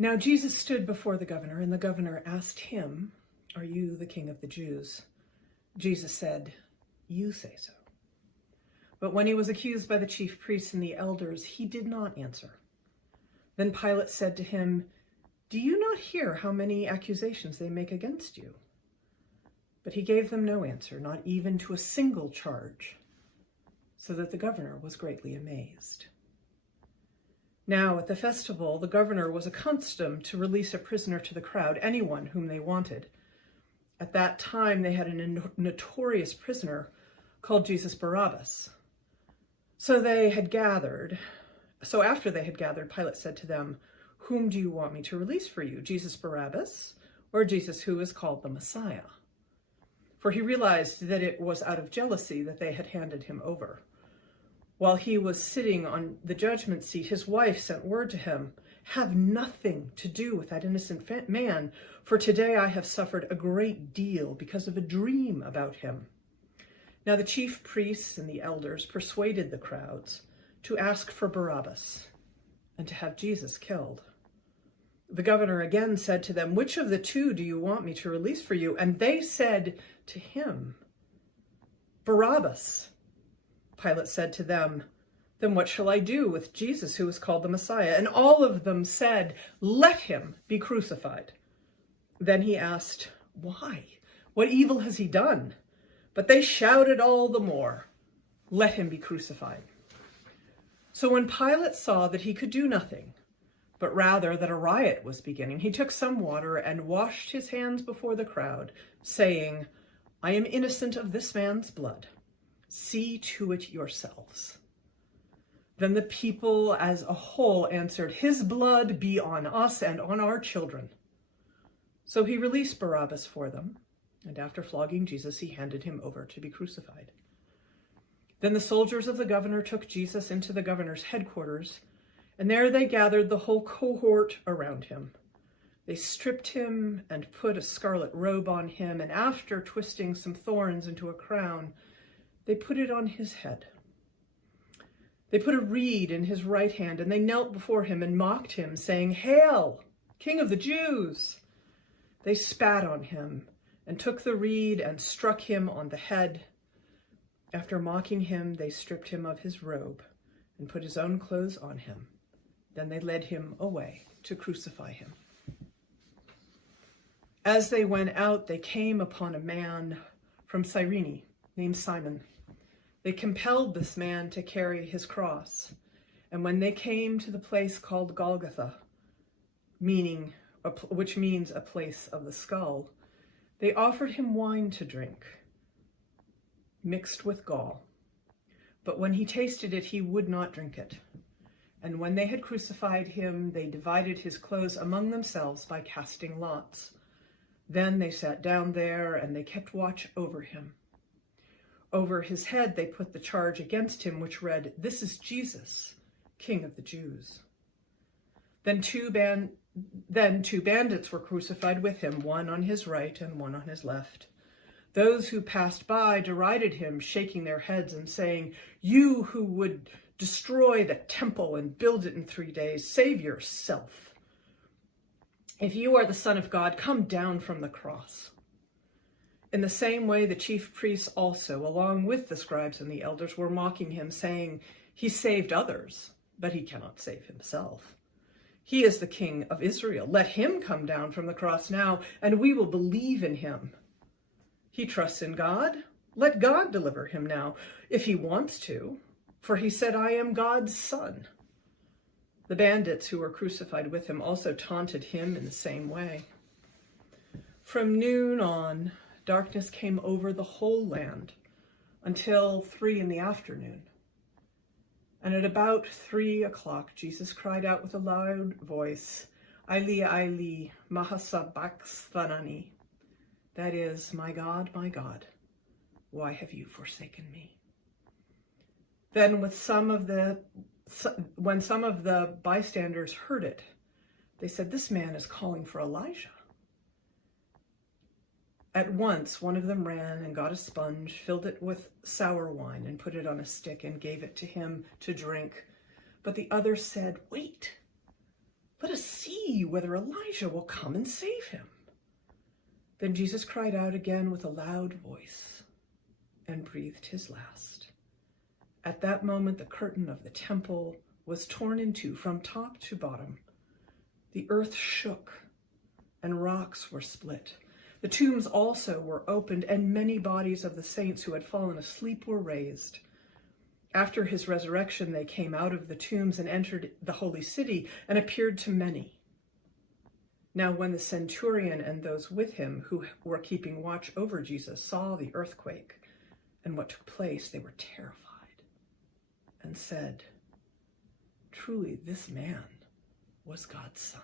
Now Jesus stood before the governor, and the governor asked him, "Are you the king of the Jews?" Jesus said, "You say so." But when he was accused by the chief priests and the elders, he did not answer. Then Pilate said to him, "Do you not hear how many accusations they make against you?" But he gave them no answer, not even to a single charge, so that the governor was greatly amazed. Now, at the festival, the governor was accustomed to release a prisoner to the crowd, anyone whom they wanted. At that time, they had a notorious prisoner called Jesus Barabbas. So after they had gathered, Pilate said to them, "Whom do you want me to release for you, Jesus Barabbas, or Jesus who is called the Messiah?" For he realized that it was out of jealousy that they had handed him over. While he was sitting on the judgment seat, his wife sent word to him, "Have nothing to do with that innocent man, for today I have suffered a great deal because of a dream about him." Now the chief priests and the elders persuaded the crowds to ask for Barabbas and to have Jesus killed. The governor again said to them, "Which of the two do you want me to release for you?" And they said to him, "Barabbas." Pilate said to them, "Then what shall I do with Jesus who is called the Messiah?" And all of them said, "Let him be crucified." Then he asked, "Why? What evil has he done?" But they shouted all the more, "Let him be crucified." So when Pilate saw that he could do nothing, but rather that a riot was beginning, he took some water and washed his hands before the crowd, saying, "I am innocent of this man's blood. See to it yourselves." Then the people as a whole answered, "His blood be on us and on our children." So he released Barabbas for them, and after flogging Jesus, he handed him over to be crucified. Then the soldiers of the governor took Jesus into the governor's headquarters, and there they gathered the whole cohort around him. They stripped him and put a scarlet robe on him, and after twisting some thorns into a crown, they put it on his head. They put a reed in his right hand, and they knelt before him and mocked him, saying, "Hail, King of the Jews!" They spat on him and took the reed and struck him on the head. After mocking him, they stripped him of his robe and put his own clothes on him. Then they led him away to crucify him. As they went out, they came upon a man from Cyrene named Simon. They compelled this man to carry his cross, and when they came to the place called Golgotha, which means a place of the skull, they offered him wine to drink, mixed with gall. But when he tasted it, he would not drink it. And when they had crucified him, they divided his clothes among themselves by casting lots. Then they sat down there, and they kept watch over him. Over his head they put the charge against him, which read, "This is Jesus, King of the Jews." Then two bandits were crucified with him, one on his right and one on his left. Those who passed by derided him, shaking their heads and saying, "You who would destroy the temple and build it in 3 days, save yourself. If you are the Son of God, come down from the cross." In the same way, the chief priests also, along with the scribes and the elders, were mocking him, saying, "He saved others, but he cannot save himself. He is the King of Israel. Let him come down from the cross now, and we will believe in him. He trusts in God. Let God deliver him now, if he wants to, for he said, 'I am God's son.'" The bandits who were crucified with him also taunted him in the same way. From noon on, darkness came over the whole land until 3 p.m. And at about 3 o'clock, Jesus cried out with a loud voice, "Eli, Eli, ma sabachthani?" That is, my God, why have you forsaken me?" Then when some of the bystanders heard it, they said, "This man is calling for Elijah." At once, one of them ran and got a sponge, filled it with sour wine, and put it on a stick and gave it to him to drink. But the other said, "Wait, Let us see whether Elijah will come and save him." Then Jesus cried out again with a loud voice and breathed his last. At that moment, the curtain of the temple was torn in two from top to bottom. The earth shook and rocks were split. The tombs also were opened, and many bodies of the saints who had fallen asleep were raised. After his resurrection, they came out of the tombs and entered the holy city and appeared to many. Now, when the centurion and those with him who were keeping watch over Jesus saw the earthquake and what took place, they were terrified and said, "Truly, this man was God's son."